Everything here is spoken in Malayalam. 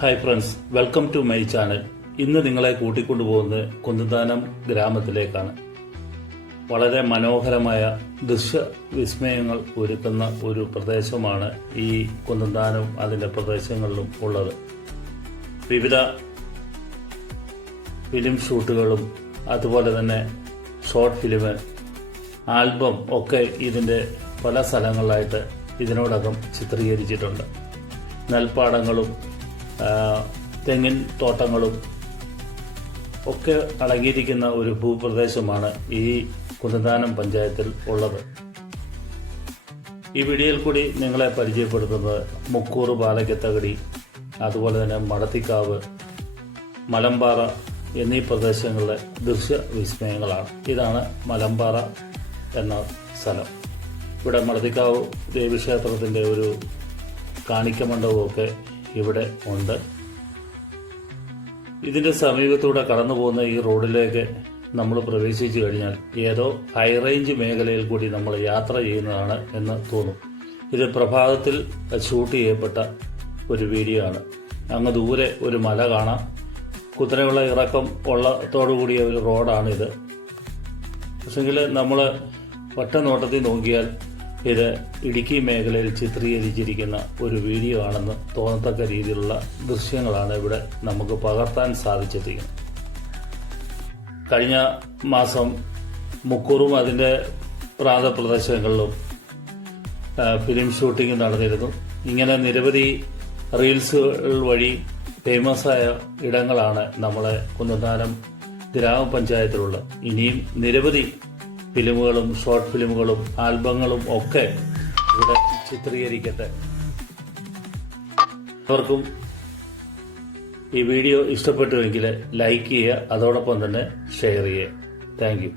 Hi friends, welcome to my channel. ഇന്ന് നിങ്ങളെ കൂട്ടിക്കൊണ്ടുപോകുന്നത് കുന്നന്താനം ഗ്രാമത്തിലേക്കാണ്. വളരെ മനോഹരമായ ദൃശ്യ വിസ്മയങ്ങൾ ഒരുക്കുന്ന ഒരു പ്രദേശമാണ് ഈ കുന്നന്താനം അതിന്റെ പ്രദേശങ്ങളിലും ഉള്ളത്. വിവിധ ഫിലിം ഷൂട്ടുകളും അതുപോലെ തന്നെ ഷോർട്ട് ഫിലിം, ആൽബം ഒക്കെ ഇതിന്റെ പല സ്ഥലങ്ങളിലായിട്ട് ഇതിനോടകം ചിത്രീകരിച്ചിട്ടുണ്ട്. നെൽപ്പാടങ്ങളും തെങ്ങിൻ തോട്ടങ്ങളും ഒക്കെ അടങ്ങിയിരിക്കുന്ന ഒരു ഭൂപ്രദേശമാണ് ഈ കുന്നന്താനം പഞ്ചായത്തിൽ ഉള്ളത്. ഈ വീഡിയോയിൽ കൂടി നിങ്ങളെ പരിചയപ്പെടുത്തുന്നത് മുക്കൂർ, പാലക്കത്തകടി, അതുപോലെ തന്നെ മടത്തിക്കാവ്, മലമ്പാറ എന്നീ പ്രദേശങ്ങളിലെ ദൃശ്യ വിസ്മയങ്ങളാണ്. ഇതാണ് മലമ്പാറ എന്ന സ്ഥലം. ഇവിടെ മടത്തിക്കാവ് ദേവീക്ഷേത്രത്തിന്റെ ഒരു കാണിക്ക മണ്ഡപമൊക്കെ ഇവിടെ ഉണ്ട്. ഇതിന്റെ സമീപത്തൂടെ കടന്നു പോകുന്ന ഈ റോഡിലേക്ക് നമ്മൾ പ്രവേശിച്ചു കഴിഞ്ഞാൽ ഏതോ ഹൈറേഞ്ച് മേഖലയിൽ കൂടി നമ്മൾ യാത്ര ചെയ്യുന്നതാണ് എന്ന് തോന്നും. ഇത് പ്രഭാതത്തിൽ ഷൂട്ട് ചെയ്യപ്പെട്ട ഒരു വീഡിയോ ആണ്. അങ്ങ് ദൂരെ ഒരു മല കാണാം. കുത്തനെയുള്ള ഇറക്കം ഉള്ളതോടുകൂടിയ ഒരു റോഡാണിത്. പക്ഷെങ്കിൽ നമ്മൾ ഒറ്റ നോട്ടത്തിൽ നോക്കിയാൽ ഇത് ഇടുക്കി മേഖലയിൽ ചിത്രീകരിച്ചിരിക്കുന്ന ഒരു വീഡിയോ ആണെന്ന് തോന്നത്തക്ക രീതിയിലുള്ള ദൃശ്യങ്ങളാണ് ഇവിടെ നമുക്ക് പകർത്താൻ സാധിച്ചിരിക്കുന്നത്. കഴിഞ്ഞ മാസം മുക്കൂറും അതിന്റെ പ്രാന്തപ്രദേശങ്ങളിലും ഫിലിം ഷൂട്ടിംഗ് നടന്നിരുന്നു. ഇങ്ങനെ നിരവധി റീൽസുകൾ വഴി ഫേമസായ ഇടങ്ങളാണ് നമ്മളെ കുന്നന്താനം ഗ്രാമപഞ്ചായത്തിലുള്ളത്. ഇനിയും നിരവധി ഫിലിമുകളും ഷോർട്ട് ഫിലിമുകളും ആൽബങ്ങളും ഒക്കെ ഇവിടെ ചിത്രീകരിക്കട്ടെ. അവർക്കും ഈ വീഡിയോ ഇഷ്ടപ്പെട്ടുവെങ്കിൽ ലൈക്ക് ചെയ്യുക, അതോടൊപ്പം തന്നെ ഷെയർ ചെയ്യുക. Thank you.